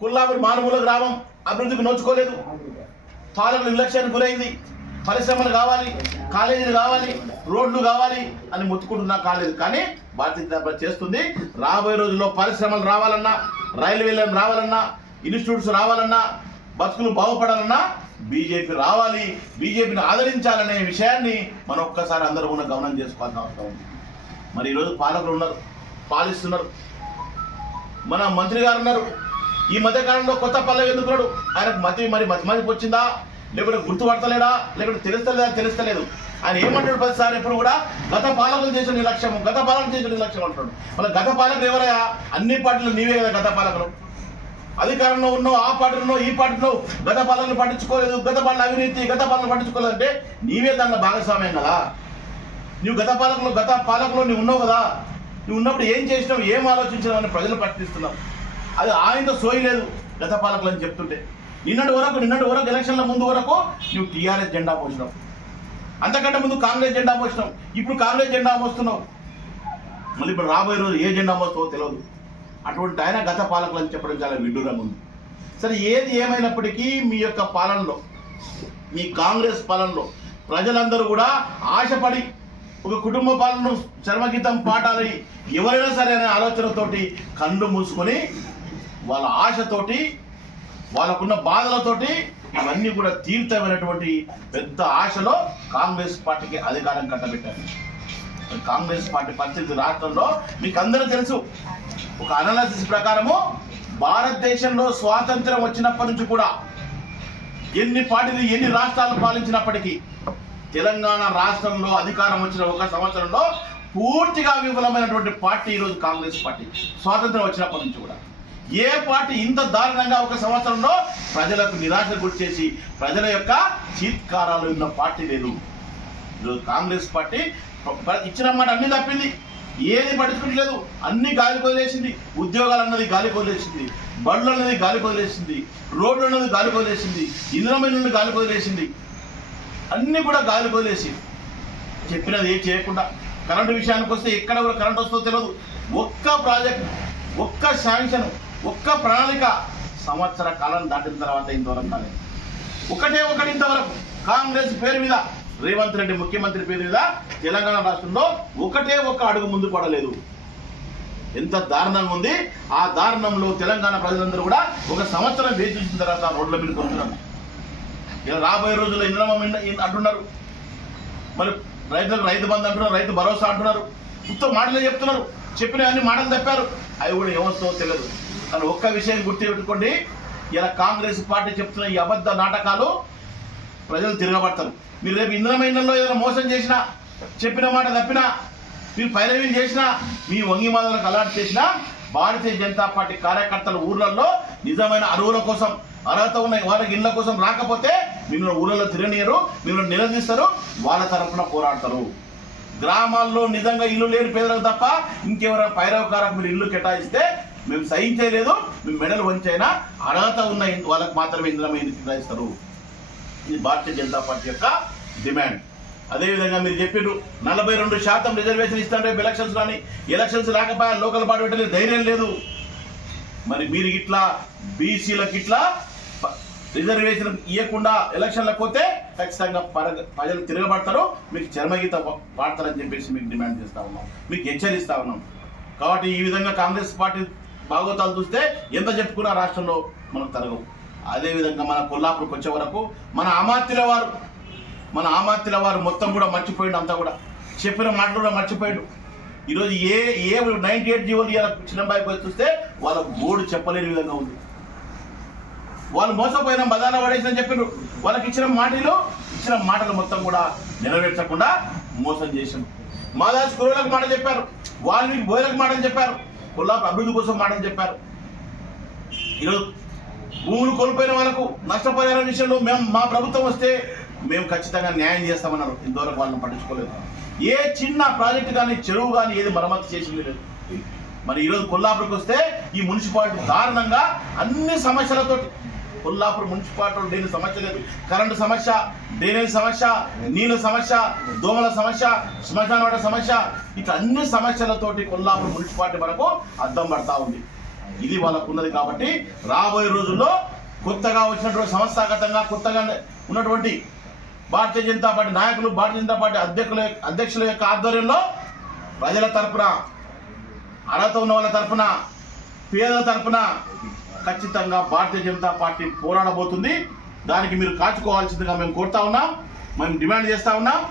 కుల్లాపూర్ మానుమూల గ్రామం అభివృద్ధికి నోచుకోలేదు. పాలకులు నిర్లక్ష్యానికి గురైంది. పరిశ్రమలు కావాలి కాలేజీలు కావాలి రోడ్లు కావాలి అని మొత్తుకుంటున్నా కాలేదు. కానీ భారతీయ జనతా పార్టీ చేస్తుంది. రాబోయే రోజుల్లో పరిశ్రమలు రావాలన్నా రైల్వే లైన్ రావాలన్నా ఇన్స్టిట్యూట్స్ రావాలన్నా బతుకులు బాగుపడాలన్నా బీజేపీ రావాలి. బీజేపీని ఆదరించాలనే విషయాన్ని మనం ఒక్కసారి అందరూ కూడా గమనం చేసుకోవాల్సిన అవసరం ఉంది. మరి ఈరోజు పాలకులు ఉన్నారు పాలిస్తున్నారు. మన మంత్రి గారు ఉన్నారు. ఈ మధ్య కాలంలో కొత్త పల్లవి ఎందుకున్నాడు ఆయనకు మతి మరి మతి మతికి వచ్చిందా? లేకుంటే గుర్తుపడతలేడా? లేకుంటే తెలుస్తలేదా? తెలుస్తలేదు. ఆయన ఏమంటాడు ప్రతిసారి ఎప్పుడు కూడా? గత పాలకులు చేసిన నిర్లక్ష్యం గత పాలకులు చేసిన నిర్లక్ష్యం అంటాడు. మళ్ళీ గత పాలకులు ఎవరయ్యా? అన్ని పార్టీలు నీవే కదా గత పాలకులు. అధికారంలో ఉన్నావు ఆ పార్టీలో ఈ పార్టీలో గత పాలనలు పట్టించుకోలేదు గత పాలన అవినీతి గత పాలన పట్టించుకోలేదంటే నీవే దాంట్లో భాగస్వామ్యం కదా. నువ్వు గత పాలకులు గత పాలకులు నువ్వు ఉన్నావు కదా. నువ్వు ఉన్నప్పుడు ఏం చేసినావు ఏం ఆలోచించినావు అని ప్రజలు ప్రశ్నిస్తున్నావు అది ఆయనతో సోయలేదు గత పాలకులు అని చెప్తుంటే. నిన్నటి వరకు నిన్నటి వరకు ఎలక్షన్ల ముందు వరకు నువ్వు టీఆర్ఎస్ జెండా పోసినావు. అంతకంటే ముందు కాంగ్రెస్ జెండా పోసినావు. ఇప్పుడు కాంగ్రెస్ జెండా మోస్తున్నావు మళ్ళీ ఇప్పుడు రాబోయే రోజు ఏ జెండా మోస్తావో తెలియదు అటువంటి ఆయన గత పాలకులు అని చెప్పడం చాలా విడ్డూరంగా ఉంది. సరే ఏది ఏమైనప్పటికీ మీ యొక్క పాలనలో మీ కాంగ్రెస్ పాలనలో ప్రజలందరూ కూడా ఆశపడి ఒక కుటుంబ పాలన చర్మగీతం పాడాలి ఎవరైనా సరే అనే ఆలోచనతోటి కళ్ళు మూసుకొని వాళ్ళ ఆశతోటి వాళ్ళకున్న బాధలతోటి ఇవన్నీ కూడా తీర్థమైనటువంటి పెద్ద ఆశలో కాంగ్రెస్ పార్టీకి అధికారం కట్టబెట్టారు. కాంగ్రెస్ పార్టీ పరిస్థితి రాష్ట్రంలో మీకు అందరూ తెలుసు ఒక అనాలసిస్ ప్రకారము భారతదేశంలో స్వాతంత్రం వచ్చినప్పటి నుంచి కూడా ఎన్ని పార్టీలు ఎన్ని రాష్ట్రాలు పాలించినప్పటికీ తెలంగాణ రాష్ట్రంలో అధికారం వచ్చిన ఒక సంవత్సరంలో పూర్తిగా విఫలమైనటువంటి పార్టీ ఈరోజు కాంగ్రెస్ పార్టీ. స్వాతంత్రం వచ్చినప్పటి నుంచి కూడా. ఏ పార్టీ ఇంత దారుణంగా ఒక సంవత్సరంలో ప్రజలకు నిరాశ గురిచేసి ప్రజల యొక్క చీత్కారాలు ఉన్న పార్టీ లేదు. ఈరోజు కాంగ్రెస్ పార్టీ ప్ర- ఇచ్చిన మాట అన్ని తప్పింది. ఏది పట్టించుకోవట్లేదు. అన్ని గాలి కొదిలేసింది. ఉద్యోగాలు అన్నది గాలి కొదిలేసింది. బళ్ళు అన్నది గాలి కొదిలేసింది. రోడ్లు అన్నది గాలి వదిలేసింది ఇంధనమైన గాలి కొదిలేసింది. అన్నీ కూడా గాలి కొదిలేసి చెప్పినది ఏం చేయకుండా కరెంటు విషయానికి వస్తే ఎక్కడ కూడా కరెంట్ వస్తుందో తెలియదు ఒక్క ప్రాజెక్ట్ ఒక్క శాంక్షన్ ఒక్క ప్రణాళిక సంవత్సర కాలం దాటిన తర్వాత ఇంతవరకు కాలేదు. ఒకటే ఒకటి ఇంతవరకు. కాంగ్రెస్ పేరు మీద రేవంత్ రెడ్డి ముఖ్యమంత్రి పేరు మీద తెలంగాణ రాష్ట్రంలో ఒకటే ఒక్క అడుగు ముందు పడలేదు. ఎంత దారుణంగా ఉంది. ఆ దారుణంలో తెలంగాణ ప్రజలందరూ కూడా ఒక సంవత్సరం వేచి చూసిన తర్వాత రోడ్ల మీద కొంటున్నారు ఇలా రాబోయే రోజుల్లో ఇంద్రమ అంటున్నారు. మరి రైతులకు రైతు బంధు అంటున్నారు రైతు భరోసా అంటున్నారు. మొత్తం మాటలే చెప్తున్నారు. చెప్పినవన్నీ మాటలు తప్పారు. అవి కూడా ఏమొస్తావో తెలియదు. కానీ ఒక్క విషయం గుర్తుపెట్టుకోండి. ఇలా కాంగ్రెస్ పార్టీ చెప్తున్న ఈ అబద్ధ నాటకాలు ప్రజలు తిరగబడతారు. మీరు రేపు ఇంద్రమైనంలో ఏదైనా మోసం చేసినా చెప్పిన మాట తప్పినా మీరు పైరవీలు చేసినా మీ వంగి మాదలకు చేసినా భారతీయ జనతా పార్టీ కార్యకర్తలు ఊర్లలో నిజమైన అరువుల కోసం అర్హత ఉన్న వాళ్ళకి ఇళ్ళ కోసం రాకపోతే మిమ్మల్ని ఊళ్ళలో తిరగనీయరు మిమ్మల్ని నిలదీస్తారు వాళ్ళ తరఫున పోరాడతారు. గ్రామాల్లో నిజంగా ఇల్లు లేని పేదలకు తప్ప ఇంకెవరైనా పైరవకారకు మీరు ఇల్లు కేటాయిస్తే మేము సహించలేదు మేము మెడలు వంచైనా అర్హత ఉన్న వాళ్ళకి మాత్రమే ఇందులో నిర్ణయిస్తారు ఇది భారతీయ జనతా పార్టీ యొక్క డిమాండ్. అదేవిధంగా మీరు చెప్పారు నలభై రెండు శాతం రిజర్వేషన్ ఇస్తాను రేపు ఎలక్షన్స్ కానీ ఎలక్షన్స్ రాకపోయా లోకల్ పార్టీ పెట్టలేదు ధైర్యం లేదు. మరి మీరు ఇట్లా బీసీలకు ఇట్లా రిజర్వేషన్ ఇవ్వకుండా ఎలక్షన్లకు పోతే ఖచ్చితంగా ప్రజలు తిరగబడతారు. మీకు చర్మగీత పా- పాడతారని చెప్పేసి మీకు డిమాండ్ చేస్తా ఉన్నాం. మీకు హెచ్చరిస్తా ఉన్నాం. కాబట్టి ఈ విధంగా కాంగ్రెస్ పార్టీ భాగవతాలు చూస్తే ఎంత చెప్పుకున్నా రాష్ట్రంలో మనకు తరగవు. అదేవిధంగా మన కొల్లాపూర్కి వచ్చే వరకు మన అమాత్యుల వారు మన అమాత్యుల వారు మొత్తం కూడా మర్చిపోయిండు అంతా కూడా. చెప్పిన మాటలు కూడా మర్చిపోయాడు. ఈరోజు ఏ ఏ నైన్టీ ఎయిట్ జీవోలు ఇవాళ చిన్నబాయి పోయి చూస్తే వాళ్ళ బోర్డు చెప్పలేని విధంగా ఉంది. వాళ్ళు మోసపోయిన బదాన పడేసిందని చెప్పారు వాళ్ళకి ఇచ్చిన మాటలు ఇచ్చిన మాటలు మొత్తం కూడా నెరవేర్చకుండా మోసం చేశారు మాదాస్ కురువులకు మాట చెప్పారు. వాల్మీకి బోయలకు మాటలు చెప్పారు. కొల్లాపు అభివృద్ధి కోసం మాటలు చెప్పారు. ఈరోజు భూములు కోల్పోయిన వాళ్ళకు నష్టపరిహారం విషయంలో మేము మా ప్రభుత్వం వస్తే మేము ఖచ్చితంగా న్యాయం చేస్తామన్నారు. ఇంతవరకు వాళ్ళని పట్టించుకోలేదు. ఏ చిన్న ప్రాజెక్టు కానీ చెరువు కానీ ఏది మరమ్మతు చేసింది లేదు. మరి ఈరోజు కొల్లాపూర్కి వస్తే ఈ మున్సిపాలిటీ దారుణంగా అన్ని సమస్యలతోటి కొల్లాపూర్ మున్సిపాలిటీ దేని సమస్య లేదు. కరెంటు సమస్య డ్రైనేజ్ సమస్య నీళ్ళ సమస్య దోమల సమస్య శ్మశానవాడ సమస్య ఇట్లా అన్ని సమస్యలతోటి కొల్లాపూర్ మున్సిపాలిటీ వరకు అద్దం పడతా ఉంది. ఇది వాళ్ళకు ఉన్నది కాబట్టి రాబోయే రోజుల్లో కొత్తగా వచ్చినటువంటి సంస్థాగతంగా కొత్తగా ఉన్నటువంటి భారతీయ జనతా పార్టీ నాయకులు భారతీయ జనతా పార్టీ అధ్యక్షుల అధ్యక్షుల యొక్క ఆధ్వర్యంలో ప్రజల తరపున అర్హత ఉన్న వాళ్ళ తరపున పేదల తరపున ఖచ్చితంగా భారతీయ జనతా పార్టీ పోరాడబోతుంది. దానికి మీరు కాచుకోవాల్సిందిగా మేము కోరుతా ఉన్నాం. మేము డిమాండ్ చేస్తా ఉన్నాం.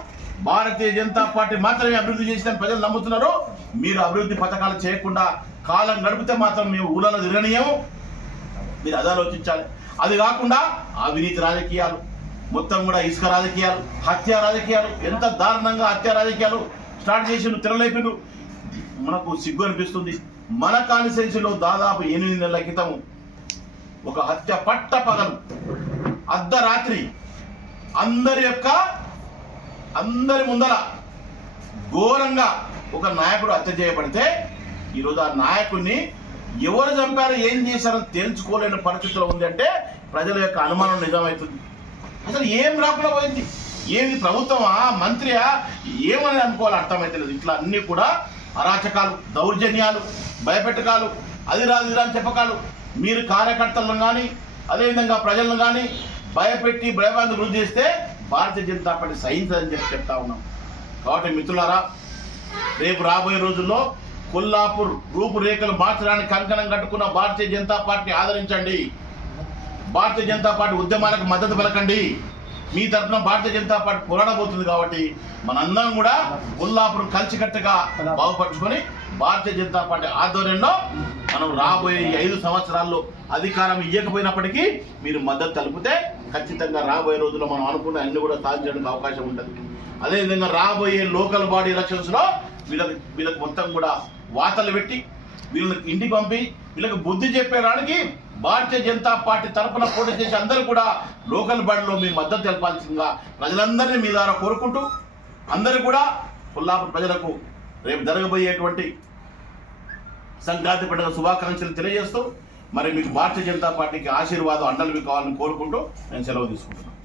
భారతీయ జనతా పార్టీ మాత్రమే అభివృద్ధి చేసిన ప్రజలు నమ్ముతున్నారు. మీరు అభివృద్ధి పథకాలు చేయకుండా కాలం గడిపితే మాత్రం మేము ఊళ్ళలో తిరగనీయము. మీరు అది ఆలోచించాలి. అది కాకుండా అవినీతి రాజకీయాలు మొత్తం కూడా ఇసుక రాజకీయాలు హత్య రాజకీయాలు ఎంత దారుణంగా హత్య రాజకీయాలు స్టార్ట్ చేసిండు తిరలేపిండు మనకు సిగ్గు అనిపిస్తుంది. మన కాన్స్టిట్యున్సీలో దాదాపు ఎనిమిది నెలల క్రితం ఒక హత్య పట్ట పగలు అర్ధరాత్రి. అందరి యొక్క అందరి ముందర ఘోరంగా ఒక నాయకుడు హత్య చేయబడితే ఈరోజు ఆ నాయకుడిని ఎవరు చంపారో ఏం చేశారో తెలుసుకోలేని పరిస్థితిలో ఉంది అంటే ప్రజల యొక్క అనుమానం నిజమవుతుంది. అసలు ఏం రాకుండా పోయింది? ఏది ప్రభుత్వమా మంత్రియా ఏమని అనుకోవాలి అర్థమైతలేదు ఇట్లా అన్నీ కూడా అరాచకాలు దౌర్జన్యాలు భయపెట్టకాలు అది రాదు ఇది అని చెప్పకాలు. మీరు కార్యకర్తలను కానీ అదేవిధంగా ప్రజలను కానీ భయపెట్టి భయభ్రాంతి గురి చేస్తే భారతీయ జనతా పార్టీ సహించదని చెప్పి చెప్తా ఉన్నాం. కాబట్టి మిత్రులారా రేపు రాబోయే రోజుల్లో కొల్లాపూర్ రూపురేఖలు మార్చడానికి కంకణం కట్టుకున్న భారతీయ జనతా పార్టీ ఆదరించండి. భారతీయ జనతా పార్టీ ఉద్యమాలకు మద్దతు పలకండి. మీ తరఫున భారతీయ జనతా పార్టీ పోరాడబోతుంది కాబట్టి మనందరం కూడా కొల్లాపురం కలిసికట్టుగా బాగుపరుచుకొని భారతీయ జనతా పార్టీ ఆధ్వర్యంలో మనం రాబోయే ఐదు సంవత్సరాల్లో అధికారం ఇవ్వకపోయినప్పటికీ మీరు మద్దతు తెలిపితే ఖచ్చితంగా రాబోయే రోజుల్లో మనం అనుకున్న అన్ని కూడా సాధించడానికి అవకాశం ఉంటుంది. అదేవిధంగా రాబోయే లోకల్ బాడీ ఎలక్షన్స్లో వీళ్ళకి వీళ్ళకి మొత్తం కూడా వార్తలు పెట్టి వీళ్ళకి ఇంటికి పంపి వీళ్ళకి బుద్ధి చెప్పేదానికి భారతీయ జనతా పార్టీ తరఫున పోటీ చేసి అందరూ కూడా లోకల్ బడిలో మీ మద్దతు తెలపాల్సిందిగా ప్రజలందరినీ మీ ద్వారా కోరుకుంటూ అందరూ కూడా కొల్లాపూర్ ప్రజలకు రేపు జరగబోయేటువంటి సంక్రాంతి పండుగ శుభాకాంక్షలు తెలియజేస్తూ మరి మీకు భారతీయ జనతా పార్టీకి ఆశీర్వాదం అండలు మీకు కావాలని కోరుకుంటూ నేను సెలవు తీసుకుంటున్నాను.